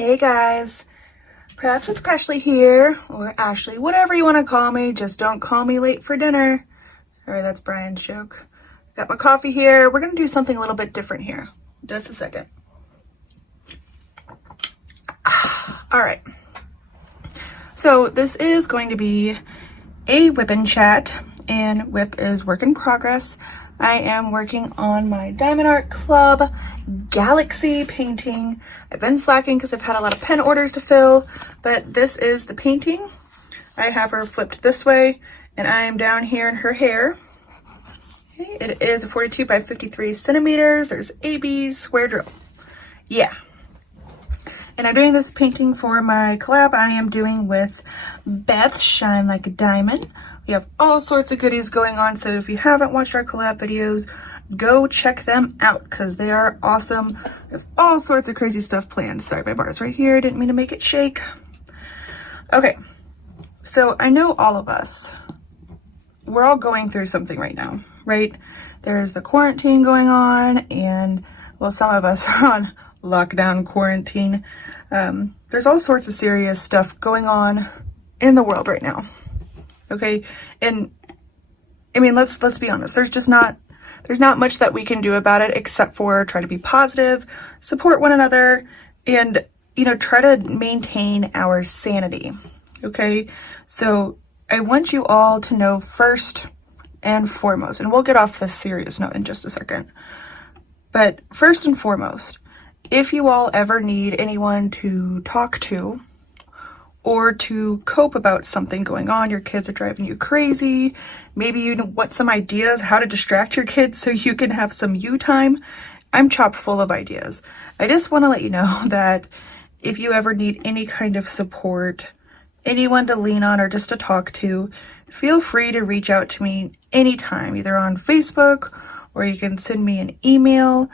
Hey guys, perhaps it's Ashley here, or Ashley, whatever you want to call me, just don't call me late for dinner. Alright, that's Brian's joke. Got my coffee here. We're going to do something a little bit different here. Just a second. Alright, so this is going to be a WIP chat, and WIP is work in progress. I am working on my Diamond Art Club Galaxy painting. I've been slacking because I've had a lot of pen orders to fill, but this is the painting. I have her flipped this way, and I am down here in her hair. Okay, it is 42 by 53 centimeters. There's AB square drill. Yeah. And I'm doing this painting for my collab I am doing with Beth, Shine Like a Diamond. We have all sorts of goodies going on, so if you haven't watched our collab videos, go check them out because they are awesome. We have all sorts of crazy stuff planned. Sorry, my bar's right here. I didn't mean to make it shake. Okay, so I know all of us, we're all going through something right now, right? There's the quarantine going on, and well, some of us are on lockdown quarantine. There's all sorts of serious stuff going on in the world right now. Okay, and I mean, let's be honest. There's not much that we can do about it except for try to be positive, support one another, and try to maintain our sanity. Okay, so I want you all to know first and foremost, and we'll get off this serious note in just a second. But first and foremost, if you all ever need anyone to talk to or to cope about something going on, your kids are driving you crazy, maybe you want some ideas how to distract your kids so you can have some you time, I'm chock full of ideas. I just want to let you know that if you ever need any kind of support, anyone to lean on or just to talk to, feel free to reach out to me anytime, either on Facebook, or you can send me an email,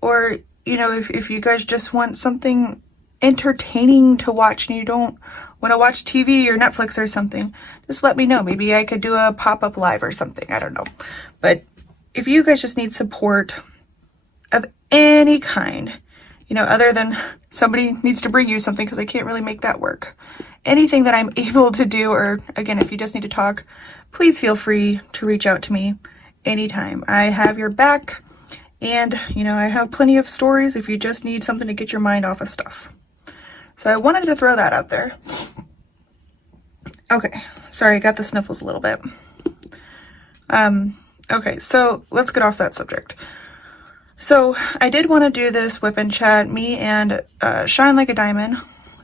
or if you guys just want something entertaining to watch and you don't want to watch TV or Netflix or something, just let me know. Maybe I could do a pop-up live or something. I don't know. But if you guys just need support of any kind, other than somebody needs to bring you something because I can't really make that work. Anything that I'm able to do, or again, if you just need to talk, please feel free to reach out to me anytime. I have your back, and I have plenty of stories if you just need something to get your mind off of stuff. So I wanted to throw that out there. Okay, sorry, I got the sniffles a little bit. Okay, so let's get off that subject. So I did want to do this WIP chat, me and Shine Like a Diamond.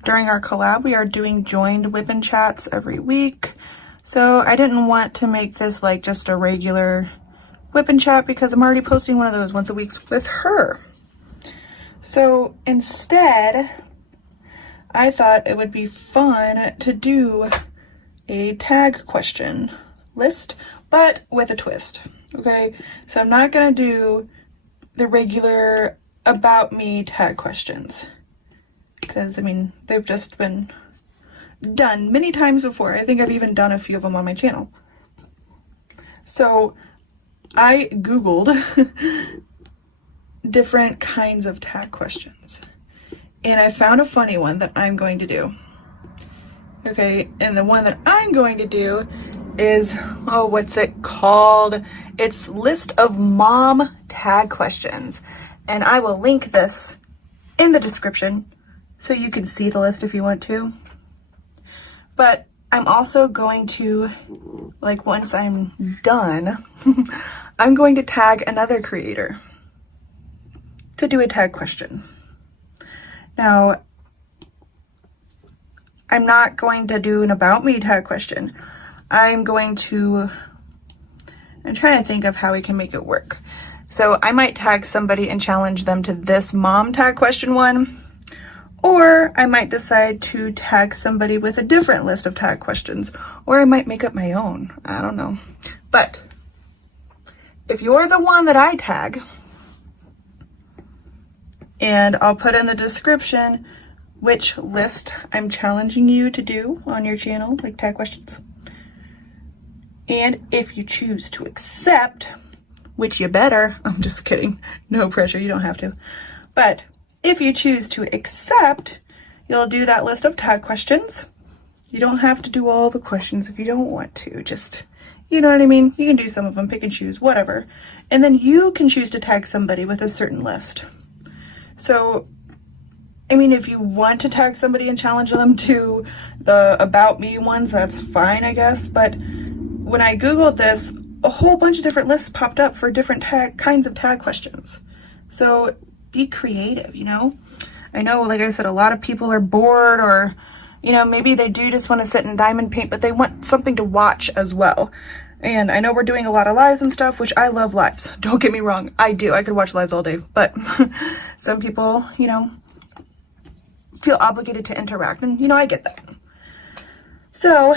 During our collab, we are doing joined WIP chats every week. So I didn't want to make this like just a regular WIP chat because I'm already posting one of those once a week with her. So instead, I thought it would be fun to do a tag question list, but with a twist. Okay, so I'm not gonna do the regular about me tag questions because they've just been done many times before. I think I've even done a few of them on my channel. So I Googled different kinds of tag questions, and I found a funny one that I'm going to do. Okay, and the one that I'm going to do is, what's it called? It's list of mom tag questions. And I will link this in the description so you can see the list if you want to. But I'm also going to, once I'm done, I'm going to tag another creator to do a tag question. Now, I'm not going to do an about me tag question. I'm trying to think of how we can make it work. So I might tag somebody and challenge them to this mom tag question one, or I might decide to tag somebody with a different list of tag questions, or I might make up my own. I don't know. But if you're the one that I tag, and I'll put in the description which list I'm challenging you to do on your channel, like tag questions. And if you choose to accept, which you better, I'm just kidding, no pressure, you don't have to. But if you choose to accept, you'll do that list of tag questions. You don't have to do all the questions if you don't want to. Just, you know what I mean? You can do some of them, pick and choose, whatever. And then you can choose to tag somebody with a certain list. So, I mean, if you want to tag somebody and challenge them to the About Me ones, that's fine, I guess. But when I Googled this, a whole bunch of different lists popped up for different kinds of tag questions. So be creative, you know? I know, like I said, a lot of people are bored, or, you know, maybe they do just want to sit and diamond paint, but they want something to watch as well. And I know we're doing a lot of lives and stuff, which I love lives. Don't get me wrong, I do. I could watch lives all day, but some people, you know, feel obligated to interact, and, you know, I get that. So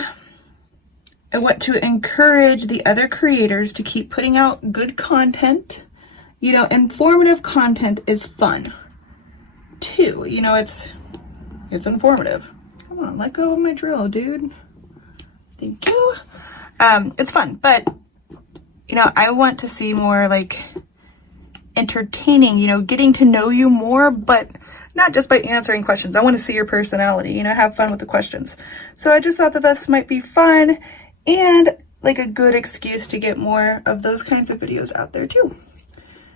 I want to encourage the other creators to keep putting out good content. You know, informative content is fun too. You know, it's informative. Come on, let go of my drill, dude. Thank you. It's fun, but, you know, I want to see more like entertaining, you know, getting to know you more, but not just by answering questions. I want to see your personality, you know, have fun with the questions. So I just thought that this might be fun and like a good excuse to get more of those kinds of videos out there too.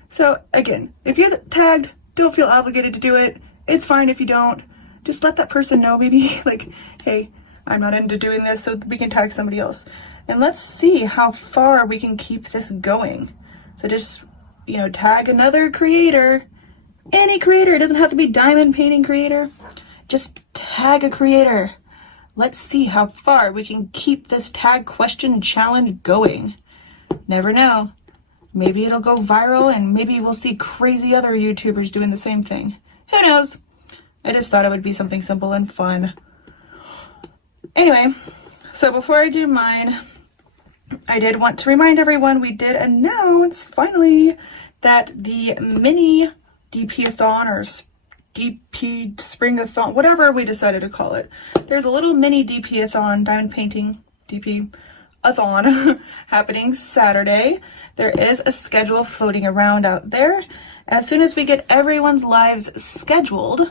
So again, if you're tagged, don't feel obligated to do it. It's fine if you don't. Just let that person know, maybe like, hey, I'm not into doing this, so we can tag somebody else. And let's see how far we can keep this going. So just, you know, tag another creator, any creator. It doesn't have to be diamond painting creator. Just tag a creator. Let's see how far we can keep this tag question challenge going. Never know. Maybe it'll go viral and maybe we'll see crazy other YouTubers doing the same thing. Who knows? I just thought it would be something simple and fun. Anyway, so before I do mine, I did want to remind everyone we did announce finally that the mini DP-a-thon or DP Spring-a-thon, whatever we decided to call it. There's a little mini DP-a-thon, diamond painting DP-a-thon happening Saturday. There is a schedule floating around out there. As soon as we get everyone's lives scheduled,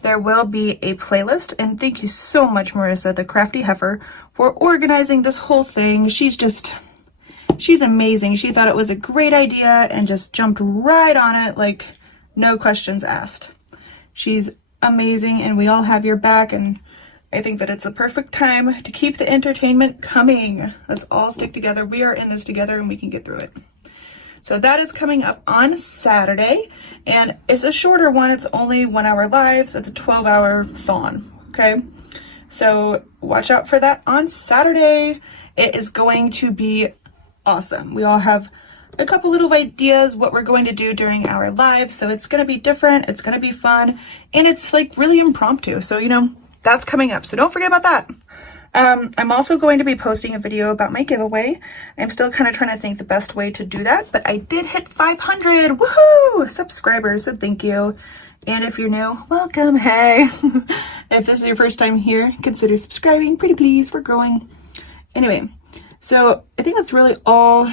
there will be a playlist. And thank you so much, Marissa, the Crafty Heifer, for organizing this whole thing. She's amazing. She thought it was a great idea and just jumped right on it, like no questions asked. She's amazing, and we all have your back, and I think that it's the perfect time to keep the entertainment coming. Let's all stick together. We are in this together, and we can get through it. So that is coming up on Saturday, and it's a shorter one. It's only 1 hour lives. It's a 12-hour thon, okay? So watch out for that on Saturday. It is going to be awesome. We all have a couple little ideas what we're going to do during our live, so it's going to be different, it's going to be fun, and it's like really impromptu. So, you know, that's coming up, so don't forget about that. I'm also going to be posting a video about my giveaway. I'm still kind of trying to think the best way to do that, but I did hit 500 woohoo subscribers, so thank you. And if you're new, welcome. Hey. If this is your first time here, consider subscribing. Pretty please, we're growing. Anyway, so I think that's really all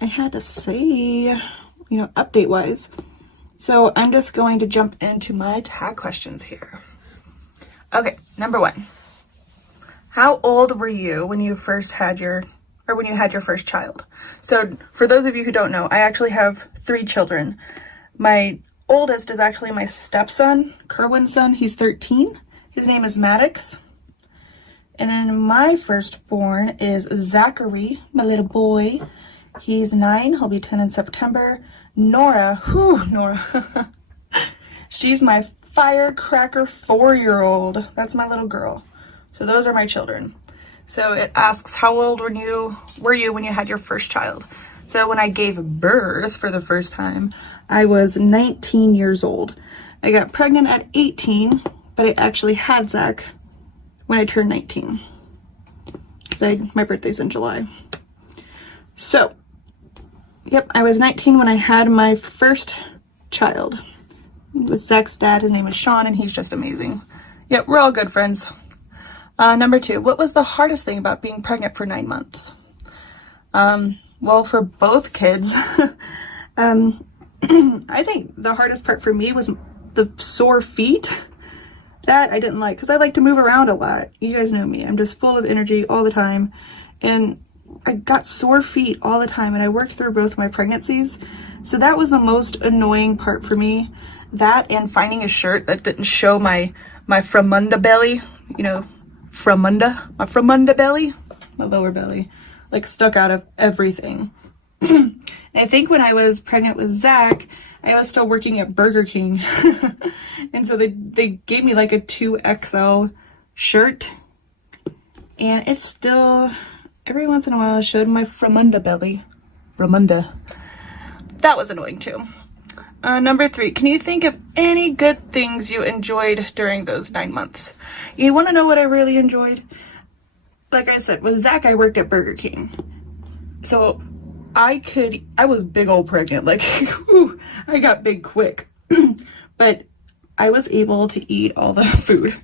I had to say, you know, update wise. So I'm just going to jump into my tag questions here. Okay, number one. How old were you when you first had your first child? So for those of you who don't know, I actually have 3 children. My oldest is actually my stepson, Kerwin's son. He's 13. His name is Maddox. And then my firstborn is Zachary, my little boy. He's 9. He'll be 10 in September. Nora, Nora. She's my firecracker 4-year-old. That's my little girl. So those are my children. So it asks, how old were you when you had your first child? So when I gave birth for the first time, I was 19 years old. I got pregnant at 18, but I actually had Zach when I turned 19. So my birthday's in July. So, yep, I was 19 when I had my first child. With Zach's dad, his name is Sean, and he's just amazing. Yep, we're all good friends. Number 2, what was the hardest thing about being pregnant for 9 months? Well, for both kids, I think the hardest part for me was the sore feet. That I didn't like because I like to move around a lot. You guys know me. I'm just full of energy all the time. And I got sore feet all the time, and I worked through both my pregnancies. So that was the most annoying part for me. That and finding a shirt that didn't show my fromunda belly, you know, my fromunda belly, my lower belly, like stuck out of everything. And I think when I was pregnant with Zach, I was still working at Burger King. And so they gave me like a 2XL shirt, and it's still, every once in a while, showed my fromunda belly. Fromunda. That was annoying too. Number 3, can you think of any good things you enjoyed during those 9 months? You want to know what I really enjoyed? Like I said, with Zach, I worked at Burger King. So I was big old pregnant, like, whew, I got big quick. But I was able to eat all the food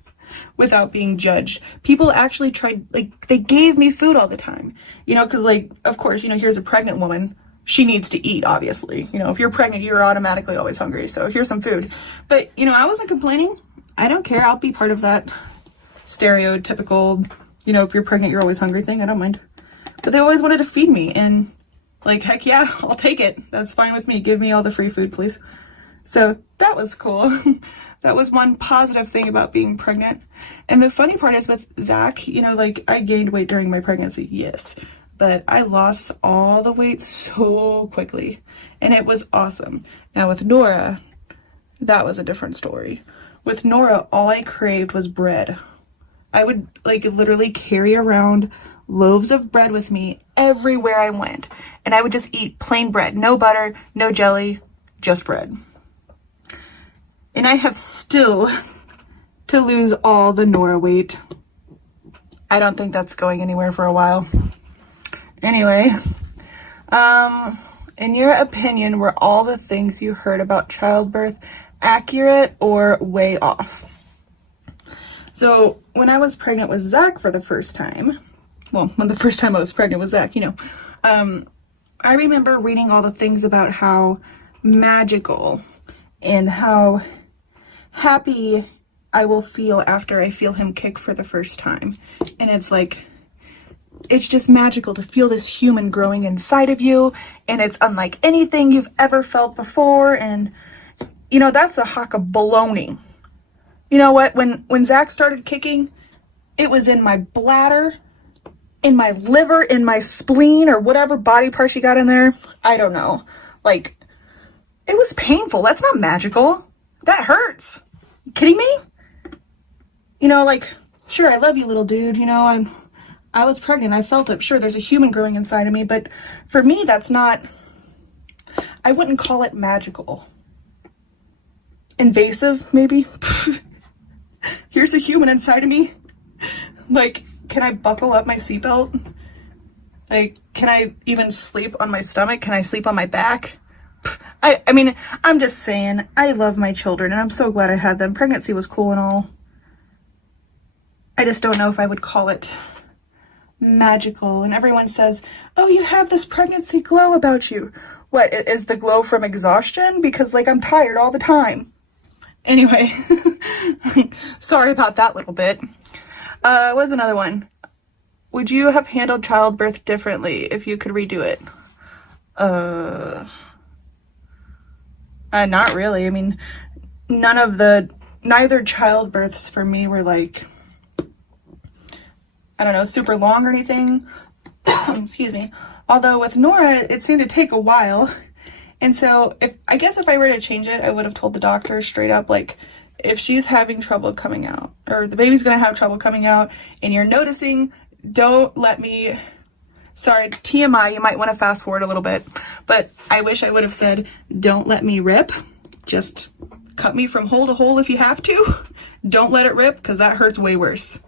without being judged. People actually tried, like, they gave me food all the time, you know, because, like, of course, you know, here's a pregnant woman. She needs to eat, obviously. You know, if you're pregnant, you're automatically always hungry. So here's some food. But, you know, I wasn't complaining. I don't care. I'll be part of that stereotypical, you know, if you're pregnant, you're always hungry thing. I don't mind. But they always wanted to feed me. And, like, heck yeah, I'll take it. That's fine with me. Give me all the free food, please. So that was cool. That was one positive thing about being pregnant. And the funny part is with Zach, you know, like, I gained weight during my pregnancy, yes. But I lost all the weight so quickly, and it was awesome. Now with Nora, that was a different story. With Nora, all I craved was bread. I would, like, literally carry around loaves of bread with me everywhere I went, and I would just eat plain bread, no butter, no jelly, just bread. And I have still to lose all the Nora weight. I don't think that's going anywhere for a while. Anyway, in your opinion, were all the things you heard about childbirth accurate or way off? So when I was pregnant with Zach for the first time, well, when the first time I was pregnant with Zach, you know, I remember reading all the things about how magical and how happy I will feel after I feel him kick for the first time. And it's like, it's just magical to feel this human growing inside of you, and it's unlike anything you've ever felt before. And, you know, that's a hock of baloney. You know what? When Zach started kicking, it was in my bladder, in my liver, in my spleen, or whatever body parts you got in there. I don't know. Like, it was painful. That's not magical. That hurts. You kidding me? You know, like, sure, I love you, little dude. You know, I was pregnant. I felt it. Sure, there's a human growing inside of me, but for me, that's not, I wouldn't call it magical. Invasive, maybe? Here's a human inside of me. Like, can I buckle up my seatbelt? Like, can I even sleep on my stomach? Can I sleep on my back? I mean, I'm just saying, I love my children, and I'm so glad I had them. Pregnancy was cool and all. I just don't know if I would call it magical. And everyone says, oh, you have this pregnancy glow about you. What, is the glow from exhaustion? Because, like, I'm tired all the time. Anyway, sorry about that little bit. What's another one? Would you have handled childbirth differently if you could redo it? Not really. I mean, neither childbirths for me were like, I don't know, super long or anything. Excuse me. Although with Nora, it seemed to take a while. And so I guess if I were to change it, I would have told the doctor straight up, like, if she's having trouble coming out, or the baby's going to have trouble coming out, and you're noticing, don't let me, sorry, TMI, you might want to fast forward a little bit, but I wish I would have said, don't let me rip. Just cut me from hole to hole if you have to. Don't let it rip, because that hurts way worse.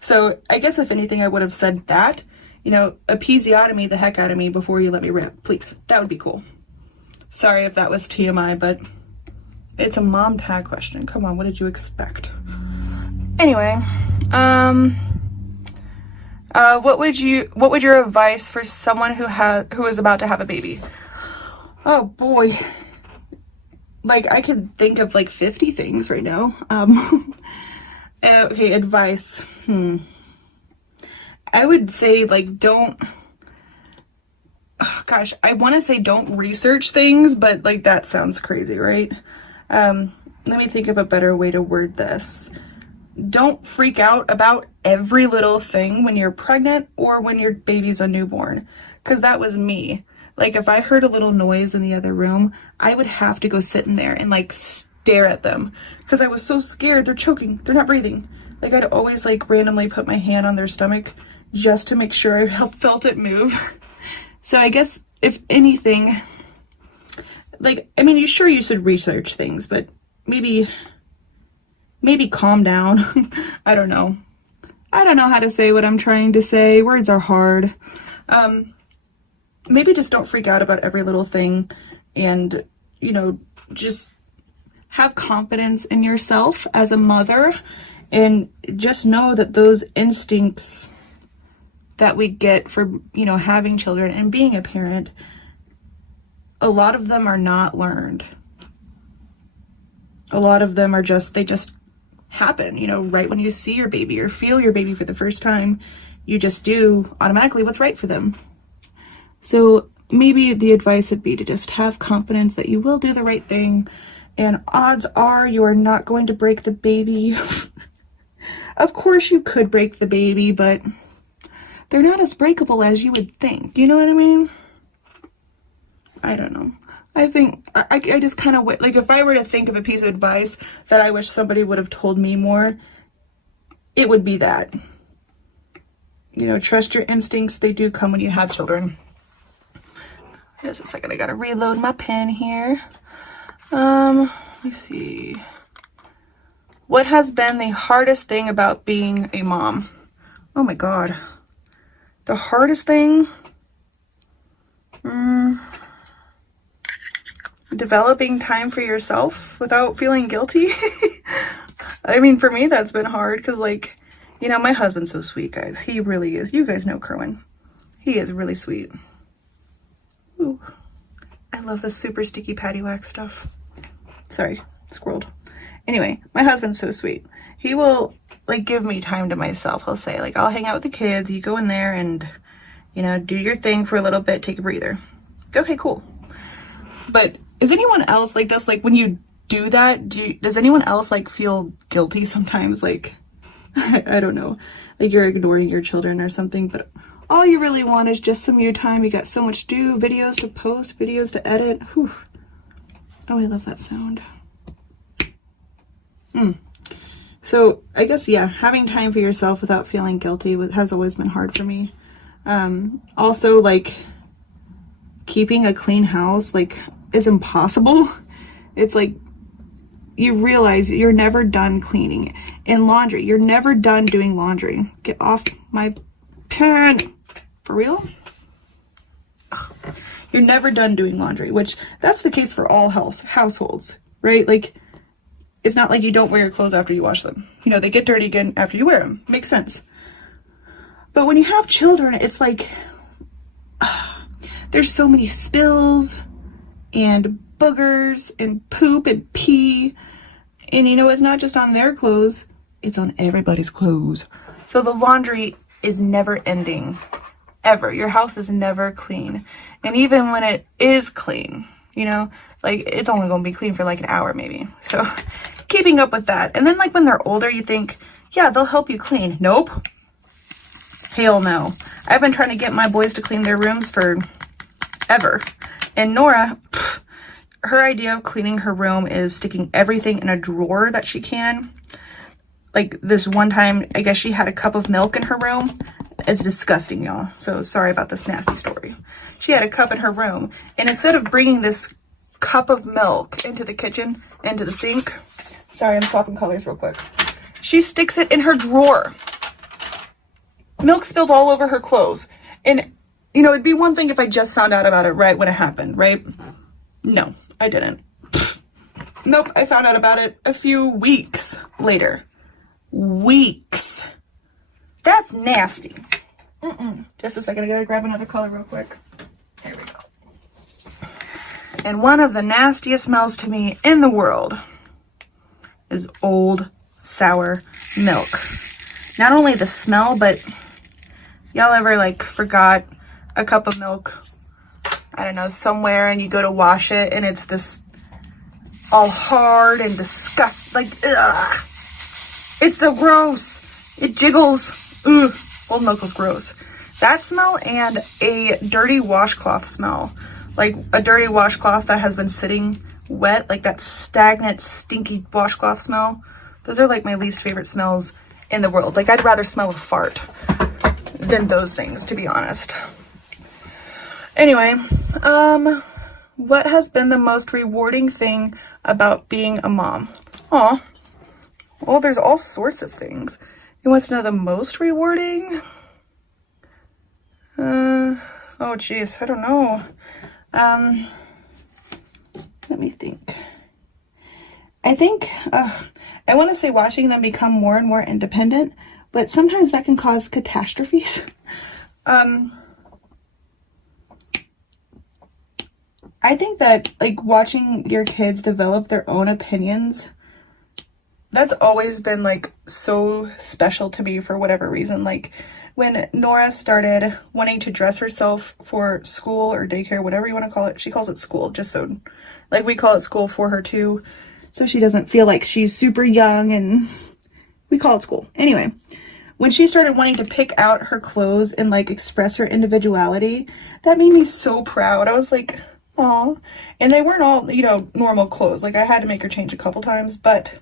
So I guess if anything, I would have said that, you know, episiotomy the heck out of me before you let me rip, please. That would be cool. Sorry if that was TMI, but it's a mom tag question. Come on, what did you expect? Anyway, what would your advice for someone who is about to have a baby? Oh boy. Like, I can think of like 50 things right now. Okay, advice. I would say, like, don't, oh, gosh, I want to say don't research things, but like that sounds crazy, right? Let me think of a better way to word this. Don't freak out about every little thing when you're pregnant or when your baby's a newborn, because that was me. Like, if I heard a little noise in the other room, I would have to go sit in there and like stare at them because I was so scared. They're choking, they're not breathing. Like, I'd always like randomly put my hand on their stomach just to make sure I felt it move. So I guess if anything, like, I mean, you should research things, but maybe calm down. I don't know how to say what I'm trying to say. Words are hard. Maybe just don't freak out about every little thing, and, you know, just have confidence in yourself as a mother, and just know that those instincts that we get for, you know, having children and being a parent, a lot of them are not learned. A lot of them are they just happen, you know, right when you see your baby or feel your baby for the first time, you just do automatically what's right for them. So maybe the advice would be to just have confidence that you will do the right thing, and odds are you are not going to break the baby. Of course you could break the baby, but they're not as breakable as you would think. You know what I mean? I don't know. I think I just kind of, like, if I were to think of a piece of advice that I wish somebody would have told me more, it would be that. You know, trust your instincts. They do come when you have children. Just a second, I gotta reload my pen here. Let me see. What has been the hardest thing about being a mom? Oh my God. The hardest thing? Developing time for yourself without feeling guilty. I mean, for me, that's been hard because, like, you know, my husband's so sweet, guys. He really is. You guys know Kerwin. He is really sweet. Ooh, I love the super sticky patty wax stuff. Sorry, squirreled. Anyway, my husband's so sweet. He will, like, give me time to myself. He'll say, like, I'll hang out with the kids. You go in there and, you know, do your thing for a little bit. Take a breather. Okay, cool. But is anyone else like this? Like, when you do that, does anyone else, like, feel guilty sometimes? Like, I don't know, like you're ignoring your children or something, but all you really want is just some you time. You got so much to do, videos to post, videos to edit. Whew. Oh, I love that sound. So I guess, yeah, having time for yourself without feeling guilty has always been hard for me. Also, like, keeping a clean house, like, is impossible. It's like, you realize you're never done cleaning. And laundry, you're never done doing laundry. Get off my pen. For real? Ugh. You're never done doing laundry, which that's the case for all households, right? Like, it's not like you don't wear your clothes after you wash them. You know, they get dirty again after you wear them. Makes sense. But when you have children, it's like, there's so many spills and boogers and poop and pee. And, you know, it's not just on their clothes, it's on everybody's clothes. So the laundry is never ending, ever. Your house is never clean. And even when it is clean, you know, like, it's only going to be clean for like an hour maybe. So keeping up with that. And then, like, when they're older, you think, yeah, they'll help you clean. Nope. Hell no. I've been trying to get my boys to clean their rooms for ever. And Nora, her idea of cleaning her room is sticking everything in a drawer that she can. Like, this one time, I guess she had a cup of milk in her room. It's disgusting, y'all. So sorry about this nasty story. She had a cup in her room, and instead of bringing this cup of milk into the kitchen, into the sink, sorry, I'm swapping colors real quick. She sticks it in her drawer. Milk spills all over her clothes. And, you know, it'd be one thing if I just found out about it right when it happened, right? No, I didn't. Nope, I found out about it a few weeks later. Weeks. That's nasty. Just a second, I gotta grab another color real quick. Here we go. And one of the nastiest smells to me in the world is old sour milk. Not only the smell, but y'all ever like forgot a cup of milk, I don't know, somewhere, and you go to wash it and it's this all hard and disgusting, like, ugh. It's so gross. It jiggles. Ugh. Old milk is gross. That smell and a dirty washcloth smell. Like a dirty washcloth that has been sitting wet, like that stagnant, stinky washcloth smell. Those are like my least favorite smells in the world. Like I'd rather smell a fart than those things, to be honest. Anyway, what has been the most rewarding thing about being a mom? Aw. Well, there's all sorts of things. You want to know the most rewarding? Oh geez, I don't know. Let me think. I think, I want to say watching them become more and more independent, but sometimes that can cause catastrophes. I think that like watching your kids develop their own opinions, that's always been like so special to me for whatever reason. Like when Nora started wanting to dress herself for school or daycare, whatever you want to call it, she calls it school, just so like we call it school for her too, so she doesn't feel like she's super young, and we call it school. Anyway, when she started wanting to pick out her clothes and like express her individuality, that made me so proud. I was like, aw. And they weren't all, you know, normal clothes. Like I had to make her change a couple times, but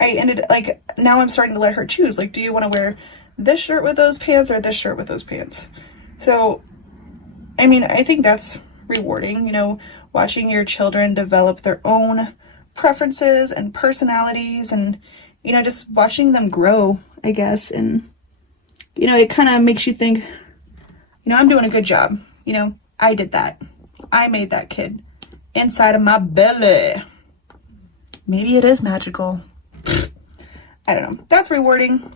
I ended, like, now I'm starting to let her choose. Like, do you want to wear this shirt with those pants or this shirt with those pants? So, I mean, I think that's rewarding, you know, watching your children develop their own preferences and personalities, and, you know, just watching them grow, I guess. And, you know, it kind of makes you think, you know, I'm doing a good job. You know, I did that. I made that kid inside of my belly. Maybe it is magical. I don't know. That's rewarding.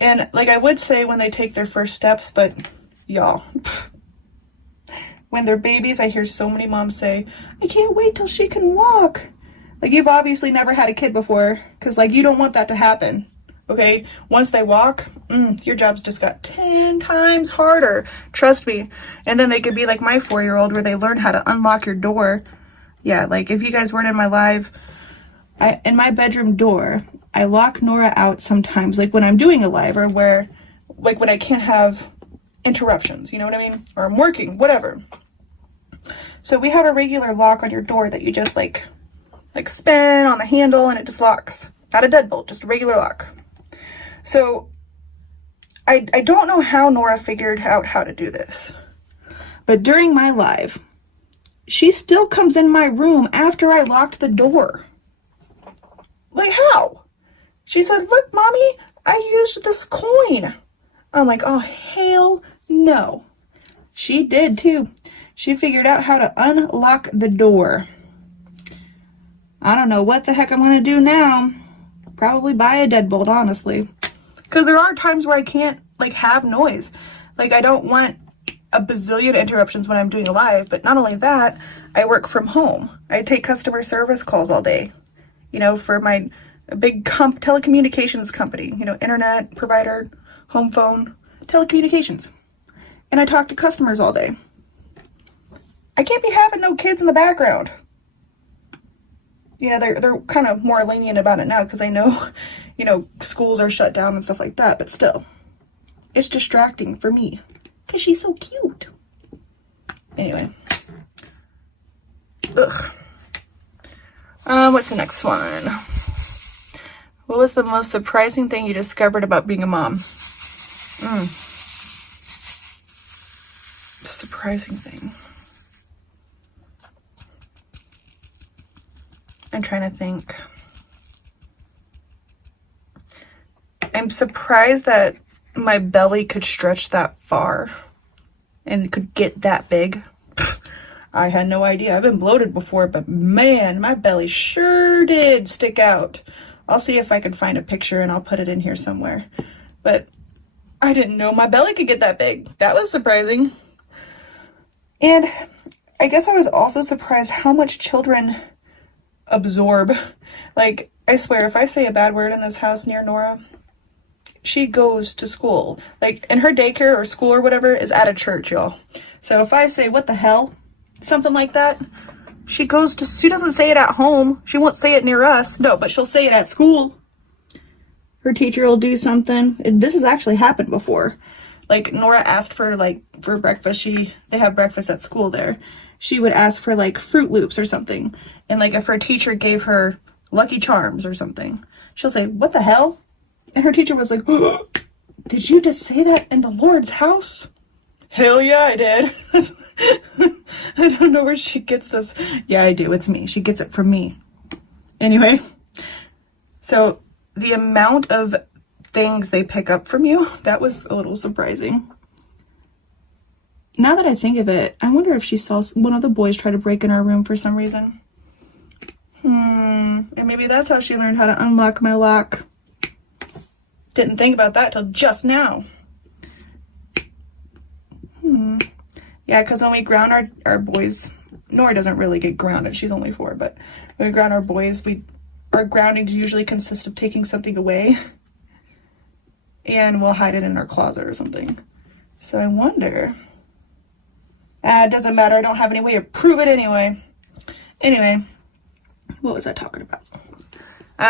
And like I would say when they take their first steps, but y'all, when they're babies, I hear so many moms say, I can't wait till she can walk. Like you've obviously never had a kid before, because like you don't want that to happen. Okay, once they walk, your job's just got 10 times harder. Trust me. And then they could be like my 4-year-old where they learn how to unlock your door. Yeah, like if you guys weren't in my live, in my bedroom door, I lock Nora out sometimes, like when I'm doing a live or where, like when I can't have interruptions, you know what I mean? Or I'm working, whatever. So we have a regular lock on your door that you just like spin on the handle and it just locks. Not a deadbolt, just a regular lock. So I don't know how Nora figured out how to do this, but during my live, she still comes in my room after I locked the door. Like how? She said, look, mommy, I used this coin. I'm like, oh, hell no. She did too. She figured out how to unlock the door. I don't know what the heck I'm going to do now. Probably buy a deadbolt, honestly. Because there are times where I can't, like, have noise. Like, I don't want a bazillion interruptions when I'm doing a live. But not only that, I work from home. I take customer service calls all day. You know, for my big telecommunications company. You know, internet provider, home phone, telecommunications. And I talk to customers all day. I can't be having no kids in the background. You know, they're kind of more lenient about it now because they know, you know, schools are shut down and stuff like that. But still, it's distracting for me because she's so cute. Anyway. Ugh. What's the next one? What was the most surprising thing you discovered about being a mom? Surprising thing. I'm trying to think. I'm surprised that my belly could stretch that far and could get that big. I had no idea. I've been bloated before, but man, my belly sure did stick out. I'll see if I can find a picture and I'll put it in here somewhere. But I didn't know my belly could get that big. That was surprising. And I guess I was also surprised how much children absorb. Like, I swear, if I say a bad word in this house near Nora, she goes to school. Like, and her daycare or school or whatever is at a church, y'all. So if I say, what the hell? Something like that, she doesn't say it at home. She won't say it near us. No, but she'll say it at school. Her teacher will do something. This has actually happened before. Like, Nora asked for breakfast. They have breakfast at school there. She would ask for, like, Fruit Loops or something. And, like, if her teacher gave her Lucky Charms or something, she'll say, what the hell? And her teacher was like, oh, did you just say that in the Lord's house? Hell yeah, I did. I don't know where she gets this. Yeah, I do. It's me. She gets it from me. Anyway, so the amount of things they pick up from you, that was a little surprising. Now that I think of it, I wonder if she saw one of the boys try to break in our room for some reason. And maybe that's how she learned how to unlock my lock. Didn't think about that till just now. Yeah, because when we ground our boys, Nora doesn't really get grounded. She's only 4, but when we ground our boys, our groundings usually consist of taking something away. And we'll hide it in our closet or something. So I wonder. It doesn't matter. I don't have any way to prove it anyway. Anyway, what was I talking about?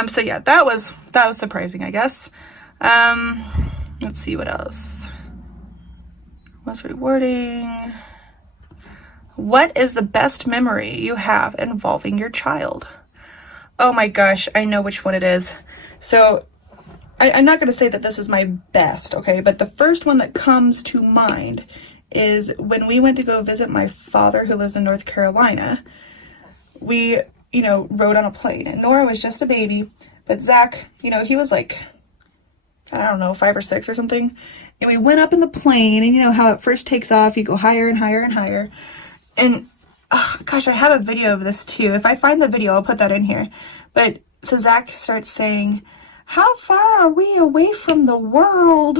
So yeah, that was surprising, I guess. Let's see what else. What's rewarding? What is the best memory you have involving your child? Oh my gosh, I know which one it is. So I'm not going to say that this is my best, okay? But the first one that comes to mind is when we went to go visit my father who lives in North Carolina. We, rode on a plane. And Nora was just a baby. But Zach, he was like, I don't know, 5 or 6 or something. And we went up in the plane. And how it first takes off. You go higher and higher and higher. And, oh, gosh, I have a video of this too. If I find the video, I'll put that in here. But, so Zach starts saying, how far are we away from the world?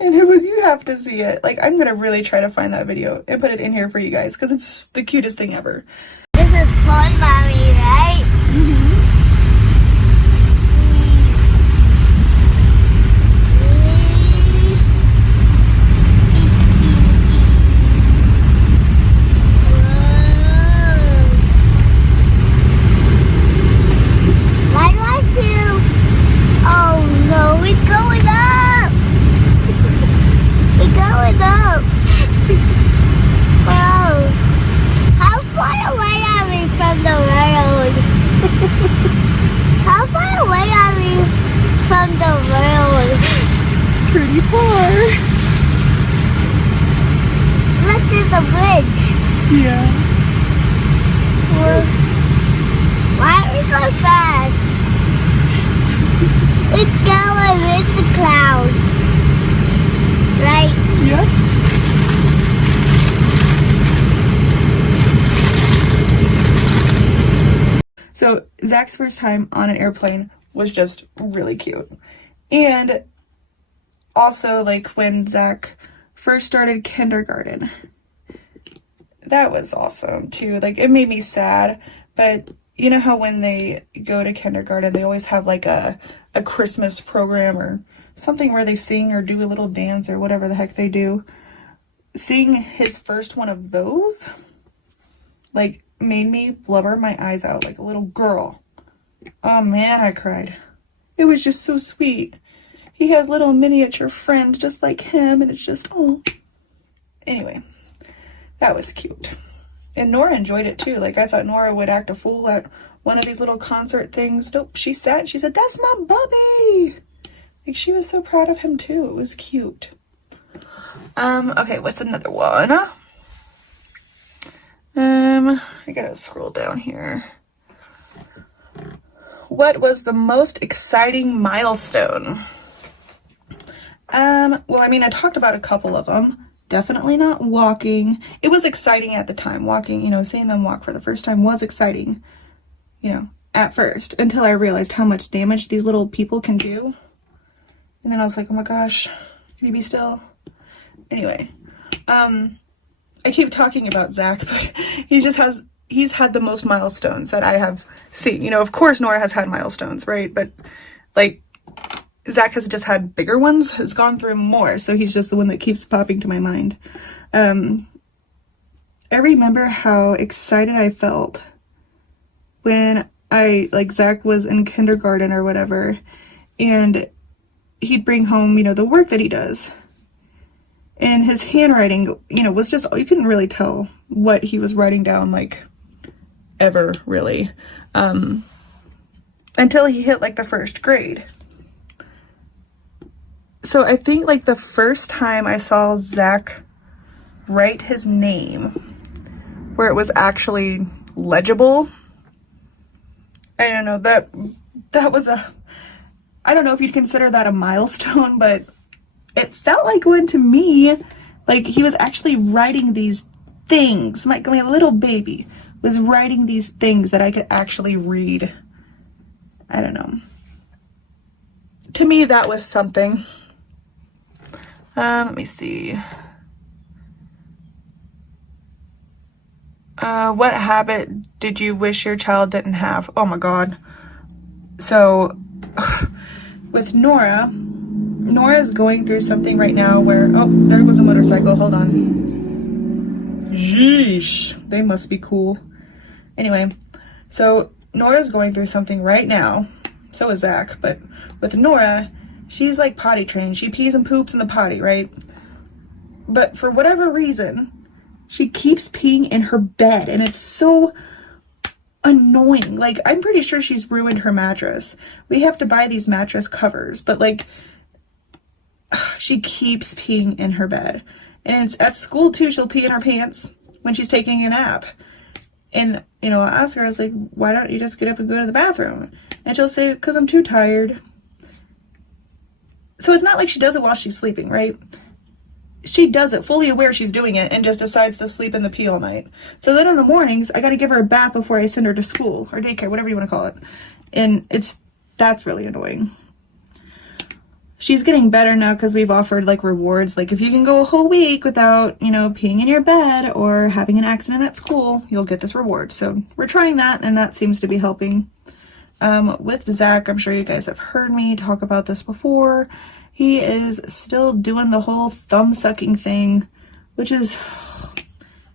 And you have to see it. Like, I'm going to really try to find that video and put it in here for you guys because it's the cutest thing ever. This is fun, Mommy, right? Why do I feel? Oh no, we're going up! We're going up! Wow! How far away are we from the world? How far away are we from the world? Pretty far. Look at the bridge. Yeah. Why are we so fast? It's going with the clouds. Right? Yeah. So Zach's first time on an airplane was just really cute. And also, like, when Zach first started kindergarten, that was awesome too. Like, it made me sad, but you know how when they go to kindergarten, they always have like a Christmas program or something where they sing or do a little dance or whatever the heck they do. Seeing his first one of those, like, made me blubber my eyes out like a little girl. Oh man, I cried. It was just so sweet. He has little miniature friends just like him, and it's just, oh. Anyway, that was cute. And Nora enjoyed it too. Like, I thought Nora would act a fool at one of these little concert things. Nope, she sat and she said, that's my bubby. Like, she was so proud of him too. It was cute. Okay, what's another one? I gotta scroll down here. What was the most exciting milestone? Well, I mean, I talked about a couple of them. Definitely not walking. It was exciting at the time. Walking, seeing them walk for the first time was exciting, at first, until I realized how much damage these little people can do. And then I was like, oh my gosh, can you be still? Anyway, I keep talking about Zach, but he he's had the most milestones that I have seen. You know, of course Nora has had milestones, right? But like Zach has just had bigger ones, has gone through more, so he's just the one that keeps popping to my mind. I remember how excited I felt when Zach was in kindergarten or whatever, and he'd bring home, you know, the work that he does. And his handwriting, you know, was just, you couldn't really tell what he was writing down, like, ever, really. Until he hit, like, the first grade. So I think, like, the first time I saw Zach write his name, where it was actually legible, I don't know, that was I don't know if you'd consider that a milestone, but it felt like one to me. Like, he was actually writing these things. My little baby was writing these things that I could actually read. I don't know. To me, that was something. Let me see. What habit did you wish your child didn't have? Oh my God. So, with Nora's going through something right now where, oh, there was a motorcycle, hold on. Yeesh, they must be cool. Anyway, so Nora's going through something right now, so is Zach, but with Nora, she's like potty trained. She pees and poops in the potty, right? But for whatever reason, she keeps peeing in her bed, and it's so annoying. Like, I'm pretty sure she's ruined her mattress. We have to buy these mattress covers, but like, she keeps peeing in her bed. And it's at school too, she'll pee in her pants when she's taking a nap. And, you know, I'll ask her, I was like, why don't you just get up and go to the bathroom? And she'll say, because I'm too tired. So it's not like she does it while she's sleeping, right? She does it fully aware she's doing it and just decides to sleep in the pee all night. So then in the mornings, I got to give her a bath before I send her to school or daycare, whatever you want to call it. And that's really annoying. She's getting better now because we've offered like rewards. Like, if you can go a whole week without, you know, peeing in your bed or having an accident at school, you'll get this reward. So we're trying that, and that seems to be helping. With Zach, I'm sure you guys have heard me talk about this before. He is still doing the whole thumb sucking thing, which is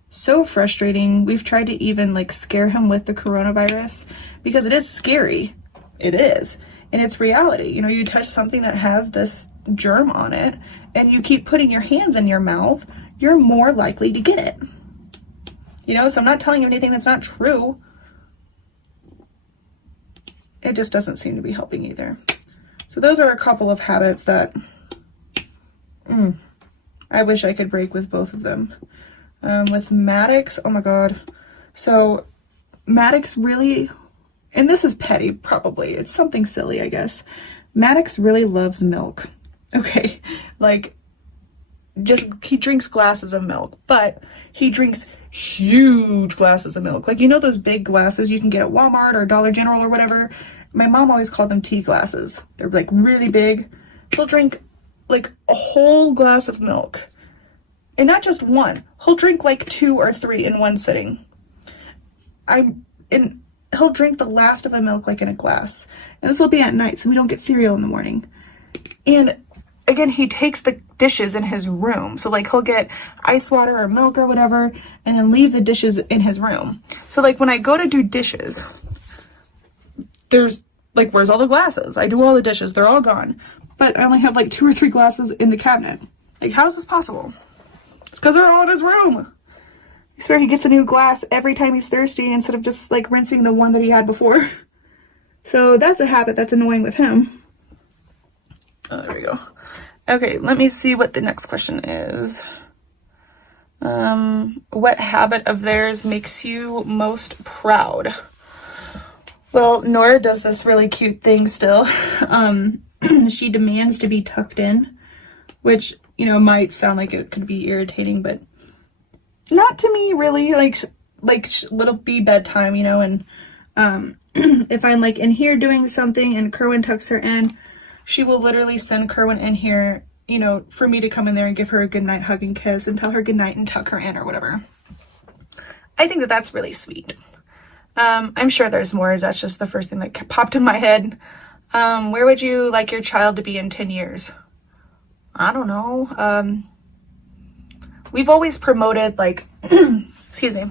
so frustrating. We've tried to even like scare him with the coronavirus because it is scary. It is. And it's reality. You know, you touch something that has this germ on it and you keep putting your hands in your mouth, you're more likely to get it. You know, so I'm not telling you anything that's not true. It just doesn't seem to be helping either. So those are a couple of habits that I wish I could break with both of them. With Maddox, oh my God. So Maddox really, and this is petty probably, it's something silly I guess. Maddox really loves milk. Okay, like he drinks glasses of milk, but he drinks huge glasses of milk. Like, you know those big glasses you can get at Walmart or Dollar General or whatever? My mom always called them tea glasses. They're like really big. He'll drink like a whole glass of milk. And not just one. He'll drink like 2 or 3 in one sitting. He'll drink the last of a milk like in a glass. And this will be at night, so we don't get cereal in the morning. And again, he takes the dishes in his room. So like he'll get ice water or milk or whatever and then leave the dishes in his room. So like when I go to do dishes, there's like, where's all the glasses? I do all the dishes, they're all gone. But I only have like 2 or 3 glasses in the cabinet. Like, how is this possible? It's because they're all in his room. I swear he gets a new glass every time he's thirsty instead of just like rinsing the one that he had before. So that's a habit that's annoying with him. Oh, there we go. Okay, let me see what the next question is. What habit of theirs makes you most proud? Well, Nora does this really cute thing still. She demands to be tucked in, which, you know, might sound like it could be irritating, but not to me, really. Like it'll be bedtime, you know, and if I'm like in here doing something and Kerwin tucks her in, she will literally send Kerwin in here, you know, for me to come in there and give her a goodnight hug and kiss and tell her goodnight and tuck her in or whatever. I think that that's really sweet. I'm sure there's more. That's just the first thing that popped in my head. Where would you like your child to be in 10 years? I don't know. We've always promoted, like, excuse me,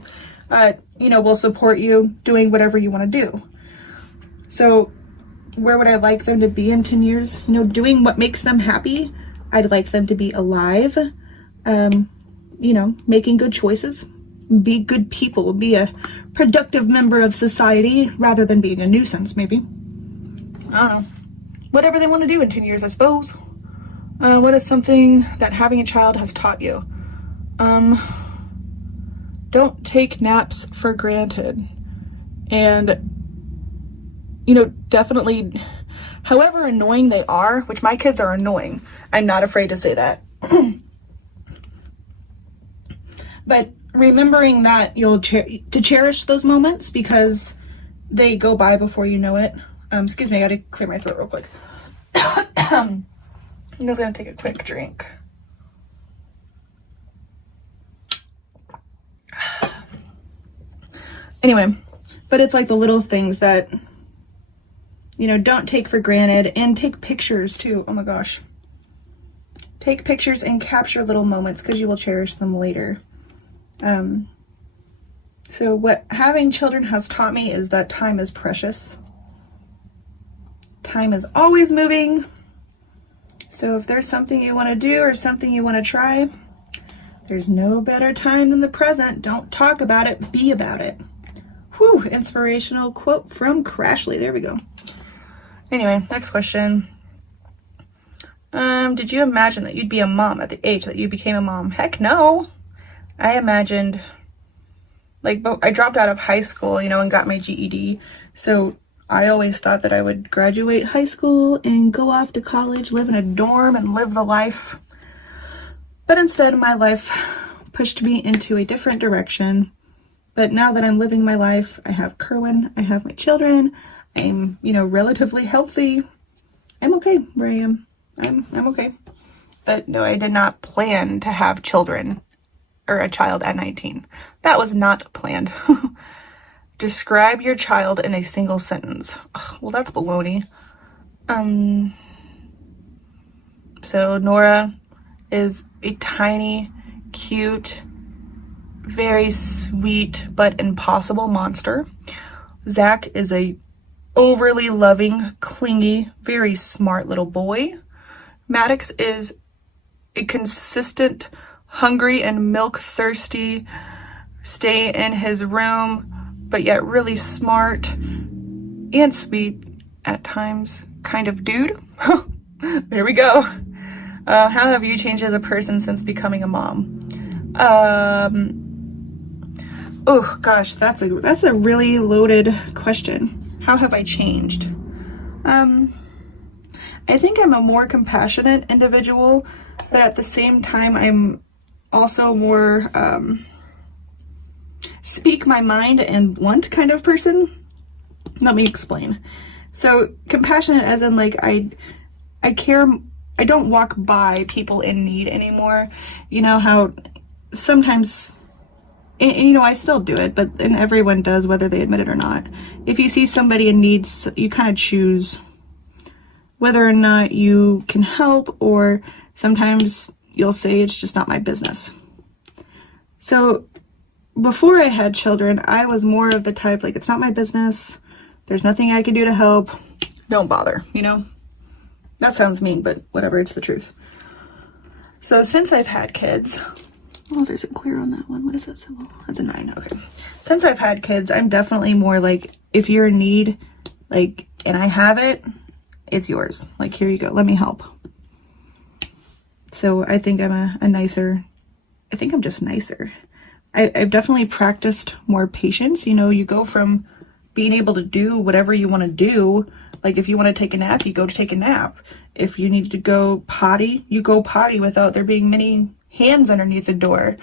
you know, we'll support you doing whatever you want to do. So where would I like them to be in 10 years? You know, doing what makes them happy. I'd like them to be alive, you know, making good choices, be good people, be a productive member of society rather than being a nuisance, maybe. I don't know. Whatever they want to do in 10 years, I suppose. What is something that having a child has taught you? Don't take naps for granted. And, you know, definitely, however annoying they are, which my kids are annoying, I'm not afraid to say that. But remembering that you'll cherish those moments because they go by before you know it. Excuse me, I gotta clear my throat real quick. I'm just gonna take a quick drink. Anyway, but it's like the little things that, you know, don't take for granted, and take pictures too. Oh my gosh. Take pictures and capture little moments because you will cherish them later. So what having children has taught me is that time is precious. Time is always moving. So if there's something you want to do or something you want to try, there's no better time than the present. Don't talk about it, be about it. Whew, inspirational quote from Crashly. There we go. Anyway, next question. Did you imagine that you'd be a mom at the age that you became a mom? Heck no. I imagined, like, I dropped out of high school, you know, and got my GED. So I always thought that I would graduate high school and go off to college, live in a dorm, and live the life. But instead, my life pushed me into a different direction. But now that I'm living my life, I have Kerwin, I have my children, I'm, you know, relatively healthy. I'm okay where I am. I'm okay. But no, I did not plan to have children or a child at 19. That was not planned. Describe your child in a single sentence. Ugh, well, that's baloney. So Nora is a tiny, cute, very sweet but impossible monster. Zach is a overly loving, clingy, very smart little boy. Maddox is a consistent, hungry and milk thirsty, stay in his room, but yet really smart and sweet at times kind of dude. There we go. How have you changed as a person since becoming a mom? Oh gosh, that's a really loaded question. How have I changed? I think I'm a more compassionate individual, but at the same time, I'm also more speak my mind and blunt kind of person. Let me explain. So compassionate as in, like, I care, I don't walk by people in need anymore. You know how sometimes, and you know, I still do it, and everyone does, whether they admit it or not. If you see somebody in need, you kind of choose whether or not you can help, or sometimes you'll say it's just not my business. So before I had children, I was more of the type, like, it's not my business. There's nothing I can do to help. Don't bother, you know? That sounds mean, but whatever, it's the truth. So since I've had kids, oh, there's a clear on that one. What is that symbol? That's a 9, okay. Since I've had kids, I'm definitely more like, if you're in need, like, and I have it, it's yours. Like, here you go, let me help. So I think I'm I think I'm just nicer. I've definitely practiced more patience. You know, you go from being able to do whatever you want to do. Like, if you want to take a nap, you go to take a nap. If you need to go potty, you go potty without there being many hands underneath the door.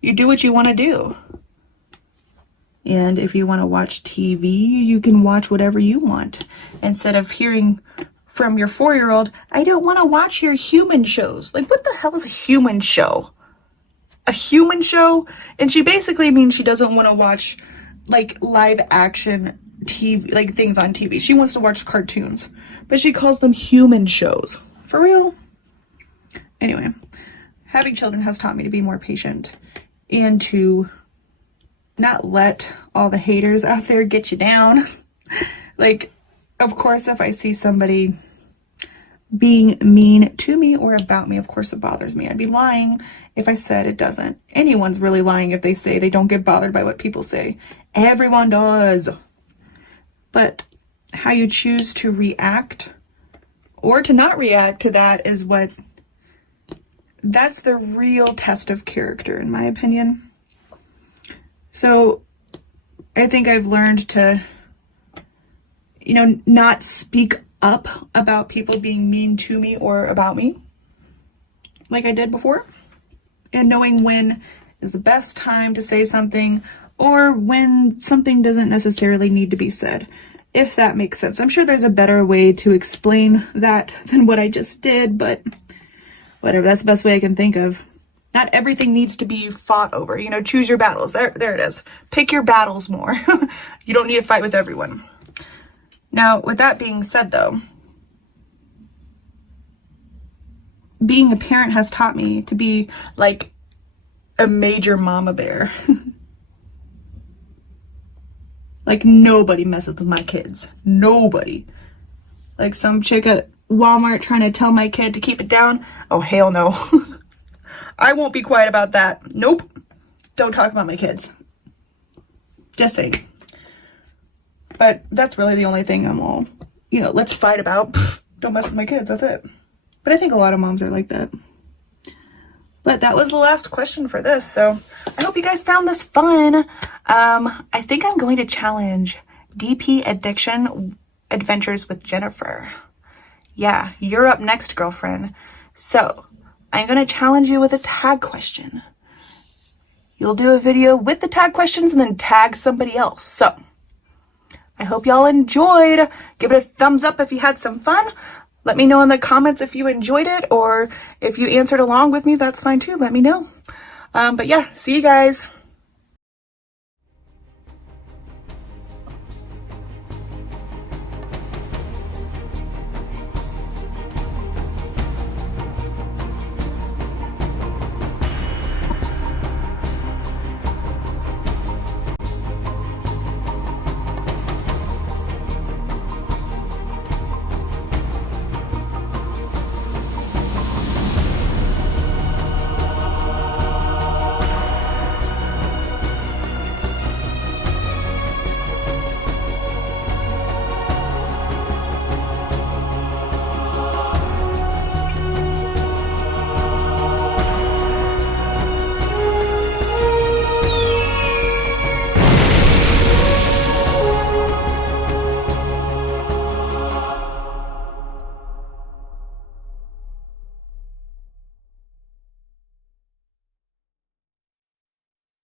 You do what you want to do. And if you want to watch TV, you can watch whatever you want. Instead of hearing from your 4-year-old, I don't want to watch your human shows. Like, what the hell is a human show? A human show? And she basically means she doesn't want to watch like live action TV, like things on TV. She wants to watch cartoons, but she calls them human shows. For real? Anyway, having children has taught me to be more patient and to not let all the haters out there get you down. Like, of course, if I see somebody being mean to me or about me, of course it bothers me. I'd be lying if I said it doesn't. Anyone's really lying if they say they don't get bothered by what people say. Everyone does. But how you choose to react or to not react to that is that's the real test of character, in my opinion. So I think I've learned to, not speak up about people being mean to me or about me like I did before, and knowing when is the best time to say something or when something doesn't necessarily need to be said, if that makes sense. I'm sure there's a better way to explain that than what I just did, but whatever, that's the best way I can think of. Not everything needs to be fought over, choose your battles. There it is. Pick your battles more. You don't need to fight with everyone. Now, with that being said, though, being a parent has taught me to be like a major mama bear. Like, nobody messes with my kids. Nobody. Like some chick at Walmart trying to tell my kid to keep it down. Oh, hell no. I won't be quiet about that. Nope. Don't talk about my kids. Just saying. But that's really the only thing I'm all, let's fight about. Don't mess with my kids. That's it. But I think a lot of moms are like that. But that was the last question for this. So I hope you guys found this fun. I think I'm going to challenge DP Addiction Adventures with Jennifer. Yeah, you're up next, girlfriend. So I'm going to challenge you with a tag question. You'll do a video with the tag questions and then tag somebody else. So I hope y'all enjoyed. Give it a thumbs up if you had some fun. Let me know in the comments if you enjoyed it, or if you answered along with me, that's fine too. Let me know. But yeah, see you guys.